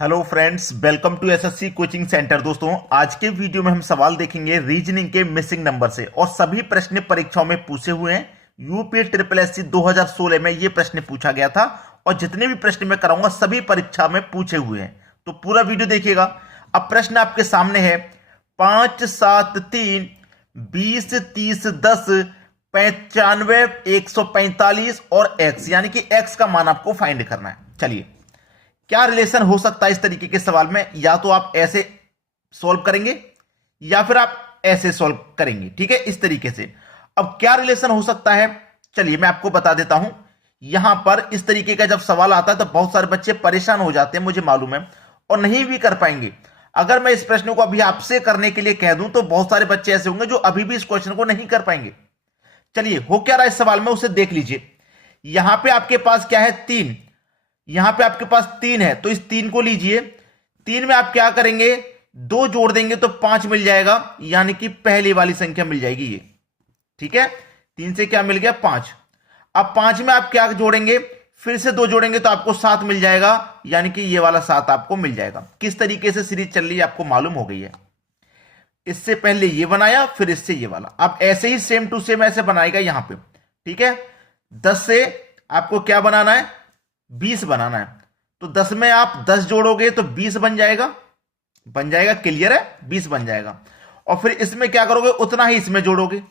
Hello friends, welcome to SSC coaching centre. दोस्तों, आज के वीडियो में हम सवाल देखेंगे रीजनिंग के मिसिंग नंबर से और सभी प्रश्न परीक्षाओं में पूछे हुए हैं। यूपी ट्रिपल एससी 2016 में ये प्रश्न पूछा गया था और जितने भी प्रश्न मैं कराऊंगा सभी परीक्षा में पूछे हुए हैं, तो पूरा वीडियो देखिएगा। अब प्रश्न आपके सामने है 5, 7, 3, 20, 30, 10, 95, 145 और x, यानी कि x का मान आपको फाइंड करना है। चलिए, क्या रिलेशन हो सकता है इस तरीके के सवाल में? या तो आप ऐसे सॉल्व करेंगे या फिर आप ऐसे सॉल्व करेंगे। ठीक है, इस तरीके से। अब क्या रिलेशन हो सकता है, चलिए मैं आपको बता देता हूं। यहां पर इस तरीके का जब सवाल आता है तो बहुत सारे बच्चे परेशान हो जाते हैं, मुझे मालूम है, और नहीं भी कर पाएंगे। अगर मैं इस प्रश्न को अभी आपसे करने के लिए कह दूं तो बहुत सारे बच्चे ऐसे होंगे जो अभी भी इस क्वेश्चन को नहीं कर पाएंगे। चलिए, हो क्या रहा है इस सवाल में उसे देख लीजिए। यहां पे आपके पास क्या है? 3। यहां पे आपके पास 3 है, तो इस 3 को लीजिए। 3 में आप क्या करेंगे? 2 जोड़ देंगे तो 5 मिल जाएगा, यानी कि पहली वाली संख्या मिल जाएगी ये। ठीक है, 3 से क्या मिल गया? 5। अब 5 में आप क्या जोड़ेंगे? फिर से 2 जोड़ेंगे तो आपको 7 मिल जाएगा, यानी कि ये वाला 7 आपको मिल जाएगा। किस तरीके से सीरीज चल रही है आपको मालूम हो गई है। इससे पहले ये बनाया, फिर इससे ये वाला। अब ऐसे ही सेम टू सेम ऐसे बनाएगा यहां पे। ठीक है, 10 से आपको क्या बनाना है? 20 बनाना है। तो 10 में आप 10 जोड़ोगे तो 20 बन जाएगा। क्लियर है? 20 बन जाएगा। और फिर इसमें क्या करोगे? उतना ही इसमें जोड़ोगे।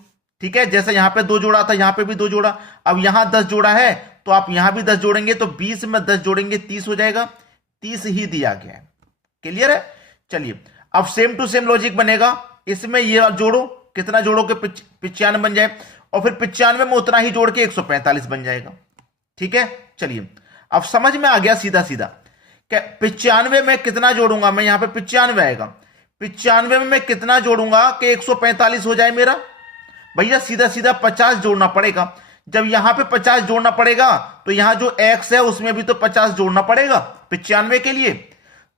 ठीक है, जैसे यहां पे 2 जोड़ा था, यहां पे भी 2 जोड़ा। अब यहां 10 जोड़ा है तो आप यहां भी 10 जोड़ेंगे, तो 20 में 10 जोड़ेंगे 30 हो जाएगा। 30 ही दिया गया है। क्लियर है? चलिए, अब सेम टू सेम लॉजिक बनेगा। इसमें ये जोड़ो, कितना जोड़ोगे? 95 बन जाए, और फिर 95 में उतना ही जोड़ के 145 बन जाएगा। ठीक है, चलिए अब समझ में आ गया सीधा सीधा। क्या 95 में कितना जोड़ूंगा मैं? यहां पे 95 आएगा। 95 में मैं कितना जोड़ूंगा कि 145 हो जाए मेरा? भैया सीधा सीधा 50 जोड़ना पड़ेगा। जब यहां पे 50 जोड़ना पड़ेगा तो यहां जो x है उसमें भी तो 50 जोड़ना पड़ेगा 95 के लिए।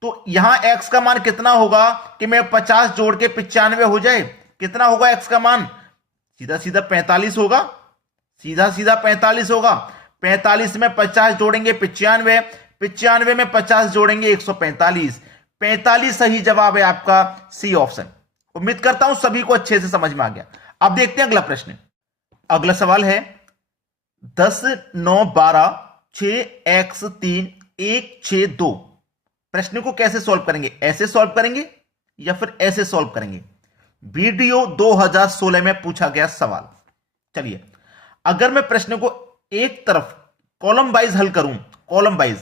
तो यहां x का मान कितना होगा कि मैं 50 जोड़ के 95 हो जाए? कितना होगा x का मान? सीधा सीधा 45 होगा। सीधा सीधा 45 होगा। 45 में 50 जोड़ेंगे 95, 95 में 50 जोड़ेंगे 145। 45 सही जवाब है आपका, सी ऑप्शन। उम्मीद करता हूं सभी को अच्छे से समझ में आ गया। अब देखते हैं अगला प्रश्न। अगला सवाल है 10, 9, 12, 6, x, 3, 1, 6, 2। प्रश्न को कैसे सॉल्व करेंगे? ऐसे सॉल्व करेंगे या फिर ऐसे सॉल्व करेंगे? वीडियो 2016 में पूछा गया सवाल। चलिए, अगर मैं प्रश्न को एक तरफ कॉलम वाइज हल करूं, कॉलम वाइज,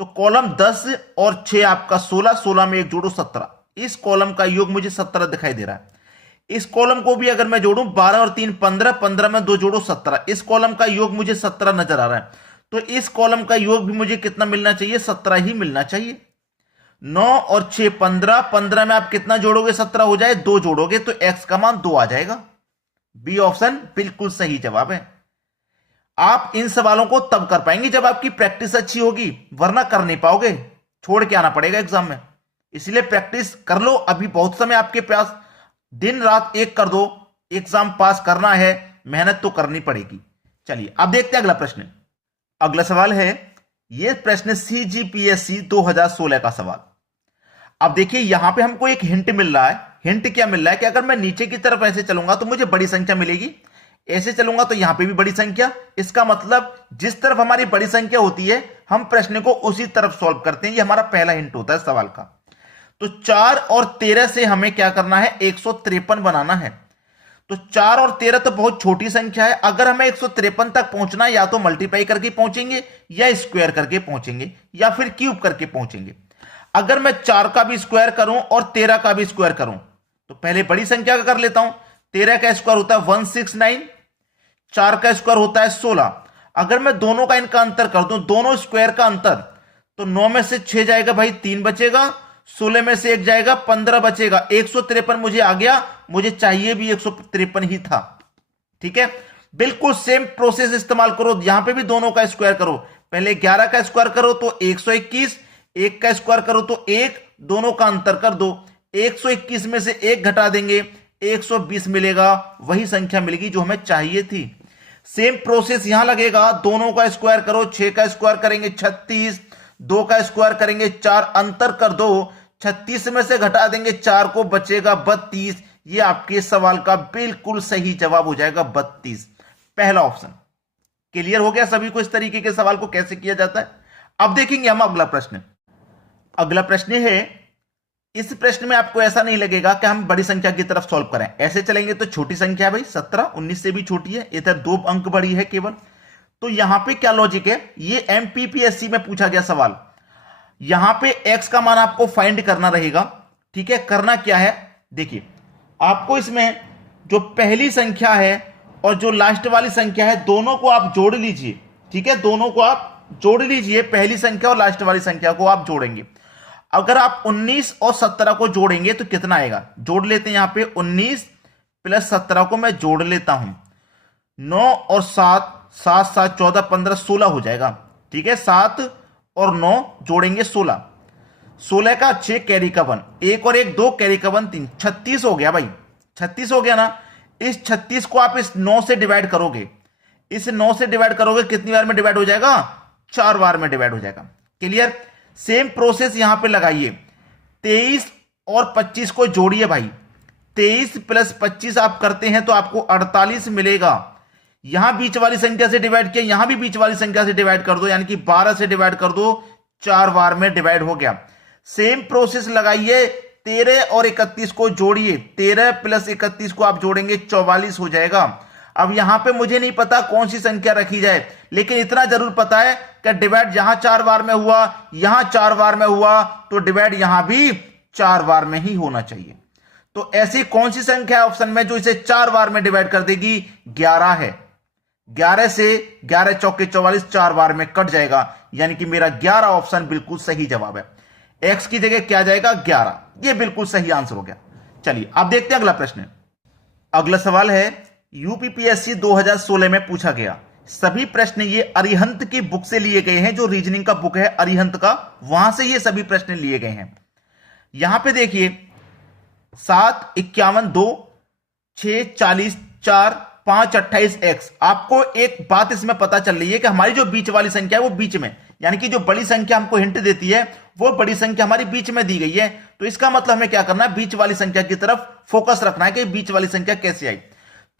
तो कॉलम 10 और 6 आपका 16, 16 में एक जोड़ो 17। इस कॉलम का योग मुझे 17 दिखाई दे रहा है। इस कॉलम को भी अगर मैं जोड़ूं 12 और 3 15, 15 में 2 जोड़ो 17। इस कॉलम का योग मुझे 17 नजर आ रहा है, तो इस कॉलम का योग भी मुझे कितना मिलना चाहिए? 17 ही मिलना चाहिए। 9 और 6 15, 15 में आप कितना जोड़ोगे? 17 हो जाए, 2 जोड़ोगे तो x का मान 2 आ जाएगा। बी ऑप्शन बिल्कुल सही जवाब है। आप इन सवालों को तब कर पाएंगे जब आपकी प्रैक्टिस अच्छी होगी, वरना कर नहीं पाओगे, छोड़ के आना पड़ेगा एग्जाम में। इसलिए प्रैक्टिस कर लो, अभी बहुत समय आपके पास। दिन रात एक कर दो, एग्जाम पास करना है, मेहनत तो करनी पड़ेगी। चलिए अब देखते हैं अगला प्रश्न। अगला सवाल है, यह प्रश्न CGPSC 2016 का सवाल। अब देखिए, यहां पे हमको एक हिंट मिल रहा है। हिंट क्या मिल रहा है कि अगर मैं नीचे की तरफ ऐसे चलूंगा तो मुझे बड़ी संख्या मिलेगी, ऐसे चलूंगा तो यहां पे भी बड़ी संख्या। इसका मतलब जिस तरफ हमारी बड़ी संख्या होती है हम प्रश्न को उसी तरफ सॉल्व करते हैं। ये हमारा पहला हिंट होता है सवाल का। तो 4 और 13 से हमें क्या करना है? 153 बनाना है। तो 4 और 13 तो बहुत छोटी संख्या है। अगर हमें 153 तक पहुंचना है, या तो मल्टीप्लाई करके पहुंचेंगे, या स्क्वायर करके पहुंचेंगे, या फिर क्यूब करके पहुंचेंगे। अगर मैं 4 का भी स्क्वायर करूं और 13 का भी स्क्वायर करूं, तो पहले बड़ी संख्या का कर लेता हूं। 13 का स्क्वायर होता है 169, 4 का स्क्वायर होता है 16। अगर मैं दोनों का इनका अंतर कर दूं, दोनों स्क्वायर का अंतर, तो 9 में से 6 जाएगा भाई, 3 बचेगा। 16 में से 1 जाएगा, 15 बचेगा। 153 मुझे आ गया, मुझे चाहिए भी 153 ही था। ठीक है, बिल्कुल सेम प्रोसेस इस्तेमाल करो। यहां पे भी दोनों का स्क्वायर करो। पहले 11 का स्क्वायर करो तो 121, 1 का स्क्वायर करो तो 1, दोनों का अंतर कर दो। 121 में से 1 घटा देंगे, 120 मिलेगा। वही संख्या मिलेगी जो हमें चाहिए थी। सेम प्रोसेस यहां लगेगा। दोनों का स्क्वायर करो, 6 का स्क्वायर करेंगे 36, 2 का स्क्वायर करेंगे 4, अंतर कर दो, 36 में से घटा देंगे 4 को, बचेगा 32। ये आपके सवाल का बिल्कुल सही जवाब हो जाएगा 32, पहला ऑप्शन। क्लियर हो गया सभी को इस तरीके के सवाल को कैसे किया जाता है। अब देखेंगे हम अगला प्रश्न। अगला प्रश्न है, इस प्रश्न में आपको ऐसा नहीं लगेगा कि हम बड़ी संख्या की तरफ सॉल्व करें, ऐसे चलेंगे तो छोटी संख्या भाई 17 19 से भी छोटी है, इधर 2 अंक बड़ी है केवल। तो यहां पे क्या लॉजिक है, ये एमपीपीएससी में पूछा गया सवाल। यहां पे x का मान आपको फाइंड करना रहेगा। ठीक है, करना क्या है, देखिए आपको इसमें जो पहली संख्या है और जो लास्ट वाली संख्या है दोनों को आप जोड़ लीजिए। ठीक है, दोनों को आप जोड़ लीजिए, पहली संख्या और लास्ट वाली संख्या को आप जोड़ेंगे। अगर आप 19 और 17 को जोड़ेंगे तो कितना आएगा, जोड़ लेते हैं। यहां पे 19 प्लस 17 को मैं जोड़ लेता हूं, 9 और 7, 7 7 14 15 16 हो जाएगा। ठीक है, 7 और 9 जोड़ेंगे 16, 16 का 6 कैरी का 1, 1 और 1 2 कैरी का 1 3, 36 हो गया भाई, 36 हो गया ना। इस 36 को आप इस 9 से डिवाइड करोगे, इस 9 से डिवाइड करोगे, कितनी बार में डिवाइड हो जाएगा, 4 बार में डिवाइड हो जाएगा। क्लियर, सेम प्रोसेस यहां पे लगाइए, 23 और 25 को जोड़िए भाई, 23 प्लस 25 आप करते हैं तो आपको 48 मिलेगा। यहां बीच वाली संख्या से डिवाइड किया, यहां भी बीच वाली संख्या से डिवाइड कर दो, यानी कि 12 से डिवाइड कर दो, 4 बार में डिवाइड हो गया। सेम प्रोसेस लगाइए, 13 और 31 को जोड़िए, 13 प्लस 31 को आप जोड़ेंगे 44 हो जाएगा। अब यहां पे मुझे नहीं पता कौन सी संख्या रखी जाए, लेकिन इतना जरूर पता है कि डिवाइड यहां 4 बार में हुआ, यहां 4 बार में हुआ, तो डिवाइड यहां भी 4 बार में ही होना चाहिए। तो ऐसी कौन सी संख्या है ऑप्शन में जो इसे 4 बार में डिवाइड कर देगी, 11 है। 11 से 11 चौके 44, 4 बार में कट जाएगा, यानी कि मेरा 11 ऑप्शन बिल्कुल सही जवाब है। x की जगह क्या जाएगा, 11, ये बिल्कुल सही आंसर हो गया। चलिए अब देखते हैं अगला प्रश्न। अगला सवाल है, यूपीपीएससी 2016 में पूछा गया। सभी प्रश्न ये अरिहंत की बुक से लिए गए हैं, जो रीजनिंग का बुक है अरिहंत का, वहां से ये सभी प्रश्न लिए गए हैं। यहां पे देखिए 7 51 2 6 40 4 5 28 x। आपको एक बात इसमें पता चल रही है कि हमारी जो बीच वाली संख्या है वो बीच में, यानी कि जो बड़ी संख्या हमको हिंट देती है वो बड़ी संख्या हमारी बीच में दी गई है। तो इसका मतलब हमें क्या करना है, बीच वाली संख्या की तरफ फोकस रखना है कि बीच वाली संख्या कैसे आई।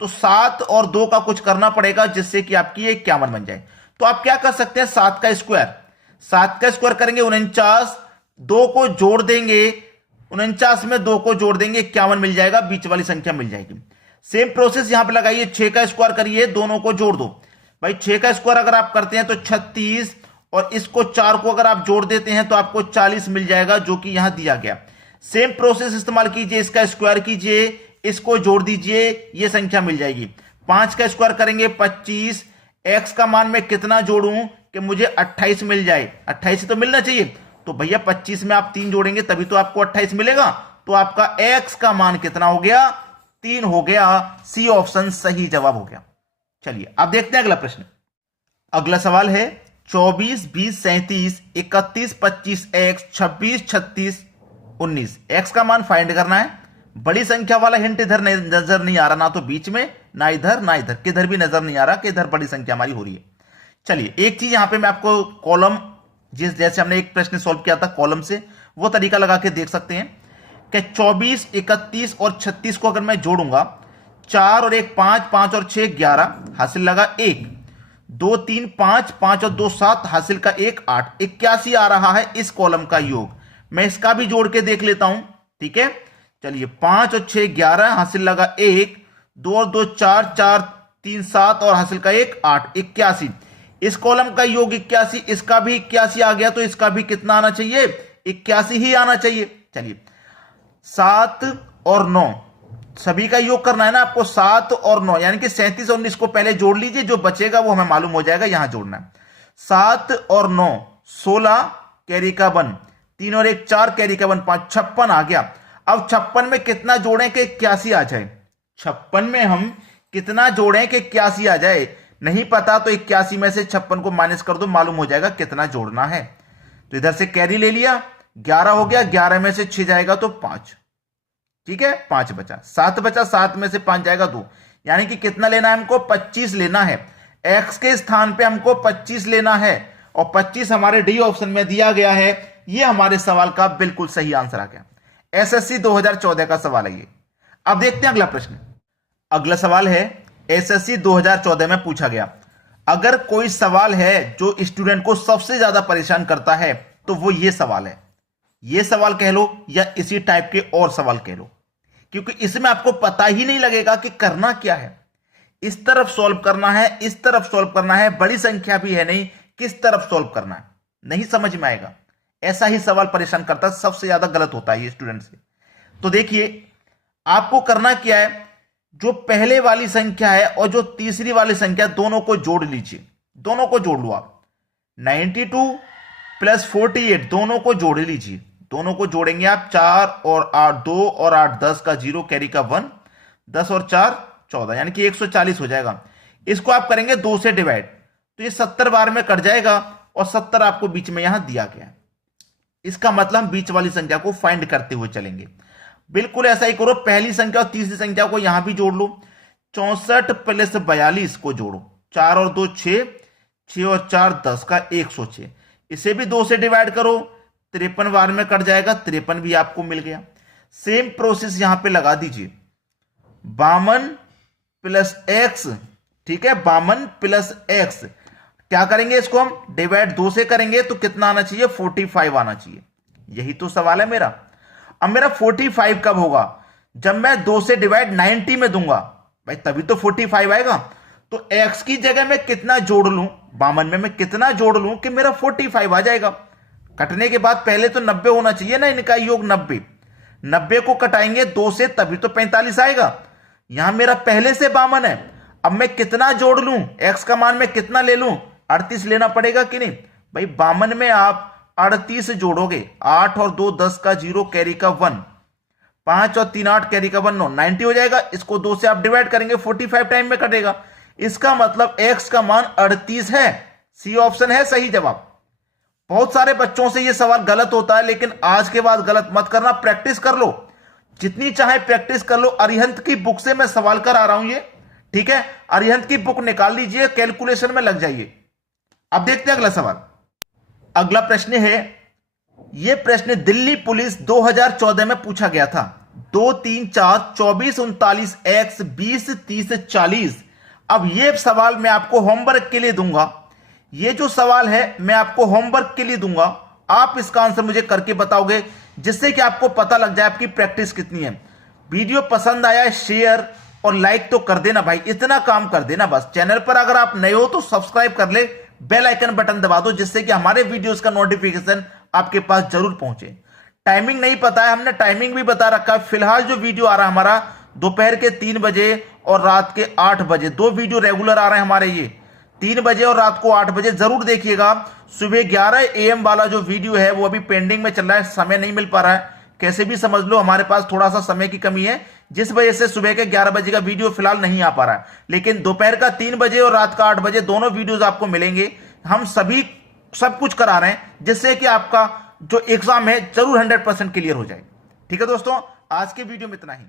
तो 7 और 2 का कुछ करना पड़ेगा जिससे कि आपकी 51 बन जाए। तो आप क्या कर सकते हैं, 7 का स्क्वायर करेंगे 49, 2 को जोड़ देंगे, 49 में 2 को जोड़ देंगे 51 मिल जाएगा, बीच वाली संख्या मिल जाएगी। सेम प्रोसेस यहां पे लगाइए, 6 का स्क्वायर करिए, दोनों को जोड़ दो भाई। 6 का स्क्वायर अगर आप करते हैं तो 36, और इसको 4 को अगर आप जोड़ देते हैं तो आपको 40 मिल जाएगा, जो कि यहां दिया गया। सेम प्रोसेस इस्तेमाल कीजिए, इसका स्क्वायर कीजिए, इसको जोड़ दीजिए, ये संख्या मिल जाएगी। 5 का स्क्वायर करेंगे 25, x का मान मैं कितना जोड़ूं कि मुझे 28 मिल जाए, 28 तो मिलना चाहिए। तो भैया 25 में आप 3 जोड़ेंगे तभी तो आपको 28 मिलेगा। तो आपका x का मान कितना हो गया, 3 हो गया। सी ऑप्शन सही जवाब हो गया। चलिए अब देखते हैं अगला प्रश्न। अगला सवाल है, 24 20 37 31 25 x 26 36 19, x का मान फाइंड करना है। बड़ी संख्या वाला हिंट इधर नजर नहीं आ रहा, ना तो बीच में ना इधर ना इधर, किधर भी नजर नहीं आ रहा कि इधर बड़ी संख्या हमारी हो रही है। चलिए एक चीज यहां पे मैं आपको कॉलम, जैसे हमने एक प्रश्न सॉल्व किया था कॉलम से, वो तरीका लगा के देख सकते हैं कि 24 31 और 36 को अगर मैं जोड़ूंगा, 4 और 1 5, 5 और 6 11, हासिल लगा 1, 2 3 5, 5 और 2 7, हासिल का 1 8, 81 आ रहा है इस कॉलम का योग। मैं इसका भी जोड़ के देख लेता हूं, ठीक है। चलिए 5 और 6 11, हासिल लगा 1, 2 और 2 4, 4 3 7 और हासिल का 1 8, 81। इस कॉलम का योग 81, इसका भी 81 आ गया, तो इसका भी कितना आना चाहिए, 81 ही आना चाहिए। चलिए 7 और 9 सभी का योग करना है ना आपको, 7 और 9 यानी कि 37 और 19 को पहले जोड़ लीजिए, जो बचेगा वो हमें मालूम हो जाएगा, यहां जोड़ना है। 7 और 9 16 कैरी का 1, 3 और 1 4 कैरी का 1 5, 56 आ गया। अब 56 में कितना जोड़ें कि 81 आ जाए, 56 में हम कितना जोड़ें कि 81 आ जाए, नहीं पता तो 81 में से 56 को माइनस कर दो, मालूम हो जाएगा कितना जोड़ना है। तो इधर से कैरी ले लिया, 11 हो गया, 11 में से 6 जाएगा तो 5, ठीक है, 5 बचा, 7 बचा, 7 में से 5 जाएगा 2, यानी कि कितना लेना है हमको, 25 लेना है। x के स्थान पे हमको 25 लेना है, और 25 हमारे डी ऑप्शन में दिया गया है। ये हमारे सवाल का बिल्कुल सही आंसर आ गया। एसएससी 2014 का सवाल है ये। अब देखते हैं अगला प्रश्न। अगला सवाल है एसएससी 2014 में पूछा गया, अगर कोई सवाल है जो स्टूडेंट को सबसे ज्यादा परेशान करता है तो वो ये सवाल है। ये सवाल कह लो या इसी टाइप के और सवाल कह लो, क्योंकि इसमें आपको पता ही नहीं लगेगा कि करना क्या है। इस तरफ सॉल्व करना है, इस तरफ सॉल्व करना है, बड़ी संख्या भी है नहीं, किस तरफ सॉल्व करना है नहीं समझ में आएगा। ऐसा ही सवाल परेशान करता है, सबसे ज्यादा गलत होता है ये स्टूडेंट से। तो देखिए आपको करना क्या है, जो पहले वाली संख्या है और जो तीसरी वाली संख्या दोनों को जोड़ लीजिए। दोनों को जोड़ लो आप। 92 प्लस 48 दोनों को जोड़ लीजिए। दोनों को जोड़ेंगे आप, 4 और 8 2 और 8 10 का 0 कैरी का 1, 10 और 4 14 यानी कि 140 हो जाएगा। इसको आप करेंगे 2 से डिवाइड तो ये 70 बार में कट जाएगा और 70 आपको बीच में यहां दिया गया है। इसका मतलब हम बीच वाली संख्या को फाइंड करते हुए चलेंगे। बिल्कुल ऐसा ही करो, पहली संख्या और तीसरी संख्या को यहां भी जोड़ लो। 64 प्लस 42 को जोड़ो, 4 और 2 6, 6 और 4 10 का 106। इसे भी 2 से डिवाइड करो, 53 बार में कट जाएगा, 53 भी आपको मिल गया। सेम प्रोसेस यहां पे लगा दीजिए। 52 प्लस एक्स, ठीक है, 52 प्लस एक्स। क्या करेंगे, इसको हम डिवाइड 2 से करेंगे तो कितना आना चाहिए, 45 आना चाहिए। यही तो सवाल है मेरा। अब मेरा 45 कब होगा, जब मैं 2 से डिवाइड 90 में दूंगा भाई, तभी तो 45 आएगा। तो x की जगह मैं कितना जोड़ लूं, 52 में मैं कितना जोड़ लूं कि मेरा 45 आ जाएगा। कटने के बाद पहले तो 90 होना चाहिए ना, इनका योग 90 को कटाएंगे 2 से तभी तो 45 आएगा। यहां मेरा पहले से 52 है, अब मैं कितना जोड़ लूं, x का मान मैं कितना ले लूं, 38 लेना पड़ेगा कि नहीं भाई। 52 में आप 38 जोड़ोगे, 8 और 2 10 का 0 कैरी का 1, 5 और 3 8 कैरी का 1 9, 90 हो जाएगा। इसको 2 से आप डिवाइड करेंगे, 45 टाइम में कटेगा। इसका मतलब x का मान 38 है। सी ऑप्शन है सही जवाब। बहुत सारे बच्चों से यह सवाल गलत होता है, लेकिन आज के बाद गलत मत करना, प्रैक्टिस कर लो, जितनी चाहे प्रैक्टिस कर लो। अरिहंत की बुक से मैं सवाल करा रहा हूं ये, ठीक है। अरिहंत की बुक निकाल लीजिए, कैलकुलेशन में लग जाइए। अब देखते हैं अगला सवाल। अगला प्रश्न है, यह प्रश्न दिल्ली पुलिस 2014 में पूछा गया था। 2 3 4 24 39 x 20 30 40। अब यह सवाल मैं आपको होमवर्क के लिए दूंगा। यह जो सवाल है मैं आपको होमवर्क के लिए दूंगा, आप इसका आंसर मुझे करके बताओगे, जिससे कि आपको पता लग जाए आपकी प्रैक्टिस कितनी है। वीडियो पसंद आया है शेयर और लाइक तो कर देना भाई, इतना काम कर देना बस। चैनल पर अगर आप नए हो तो सब्सक्राइब कर ले, बेल आइकन बटन दबा दो, जिससे कि हमारे वीडियोस का नोटिफिकेशन आपके पास जरूर पहुंचे। टाइमिंग नहीं पता है, हमने टाइमिंग भी बता रखा है। फिलहाल जो वीडियो आ रहा है हमारा दोपहर के 3 बजे और रात के 8 बजे, 2 वीडियो रेगुलर आ रहे हैं हमारे। ये 3 बजे और रात को 8 बजे जरूर देखिएगा। सुबह 11 AM वाला जो वीडियो है वो अभी पेंडिंग में चल रहा है, समय नहीं मिल पा रहा है। कैसे भी समझ लो, हमारे पास थोड़ा सा समय की कमी है, जिस वजह से सुबह के 11 बजे का वीडियो फिलहाल नहीं आ पा रहा है। लेकिन दोपहर का 3 बजे और रात का 8 बजे दोनों वीडियोज आपको मिलेंगे। हम सभी सब कुछ करा रहे हैं, जिससे कि आपका जो एग्जाम है जरूर 100% क्लियर हो जाए। ठीक है दोस्तों, आज के वीडियो में इतना ही।